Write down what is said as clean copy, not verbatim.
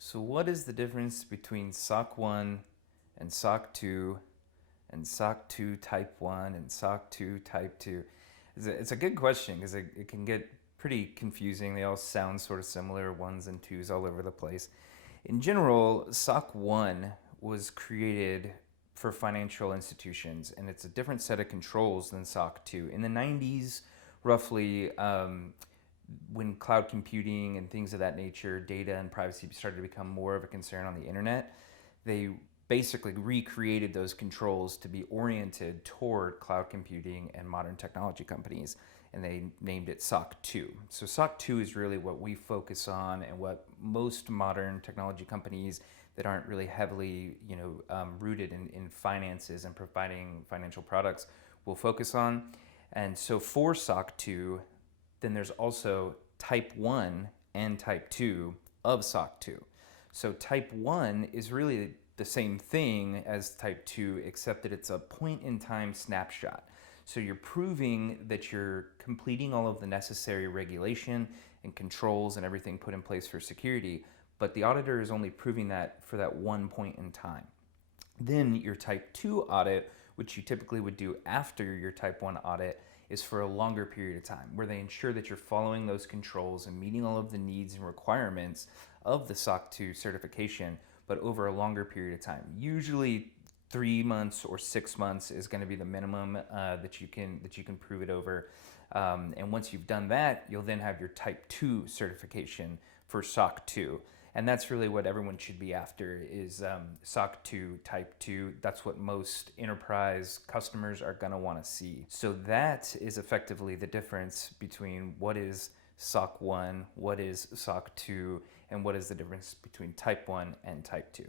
So what is the difference between SOC 1 and SOC 2 and SOC 2 Type 1 and SOC 2 Type 2? It's a good question because it can get pretty confusing. They all sound sort of similar, ones and twos all over the place. In general, SOC 1 was created for financial institutions, and it's a different set of controls than SOC 2. In the 90s, roughly, when cloud computing and things of that nature, data and privacy started to become more of a concern on the internet, they basically recreated those controls to be oriented toward cloud computing and modern technology companies, and they named it SOC 2. So SOC 2 is really what we focus on and what most modern technology companies that aren't really heavily rooted in finances and providing financial products will focus on. And so for SOC 2, then there's also type 1 and type 2 of SOC 2. So type 1 is really the same thing as type 2, except that it's a point in time snapshot. So you're proving that you're completing all of the necessary regulation and controls and everything put in place for security, but the auditor is only proving that for that one point in time. Then your type 2 audit, which you typically would do after your type 1 audit, is for a longer period of time where they ensure that you're following those controls and meeting all of the needs and requirements of the SOC 2 certification, but over a longer period of time. Usually 3 months or 6 months is going to be the minimum that you can prove it over. And once you've done that, you'll then have your type 2 certification for SOC 2. And that's really what everyone should be after is SOC 2 Type 2. That's what most enterprise customers are going to want to see. So that is effectively the difference between what is SOC 1, what is SOC 2, and what is the difference between Type 1 and Type 2.